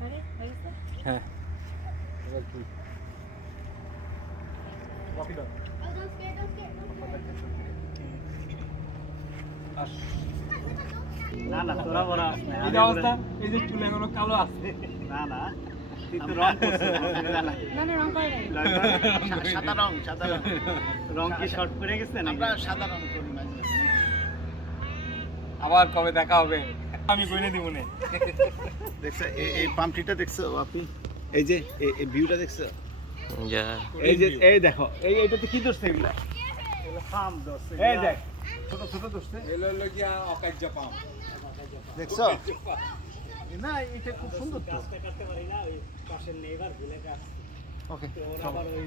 scare. না না তোরা বড় আস এই অবস্থা এই যে চুল এখনও কালো আছে। না না। আবার কবে দেখা হবে? আমি কইনে দিব নে। দেখছ এই এই পাম্পটিটা দেখছ আপনি? এই যে এই- এই ভিউটা দেখছ? যা। এই যে এই দেখো এই এইটাতে কি ধরছে এগুলা এগুলো ফার্ম ধরছে এই দেখ ছোট ছোট ধরছে এলো হলো গিয়া অকাজ্য পাম দেখছ? না এটা খুব সুন্দর তো। কাটতে কাটতে পারি না ওই পাশের নেইবার ভুলে গাছ ওকে তো ওরা আবার ওই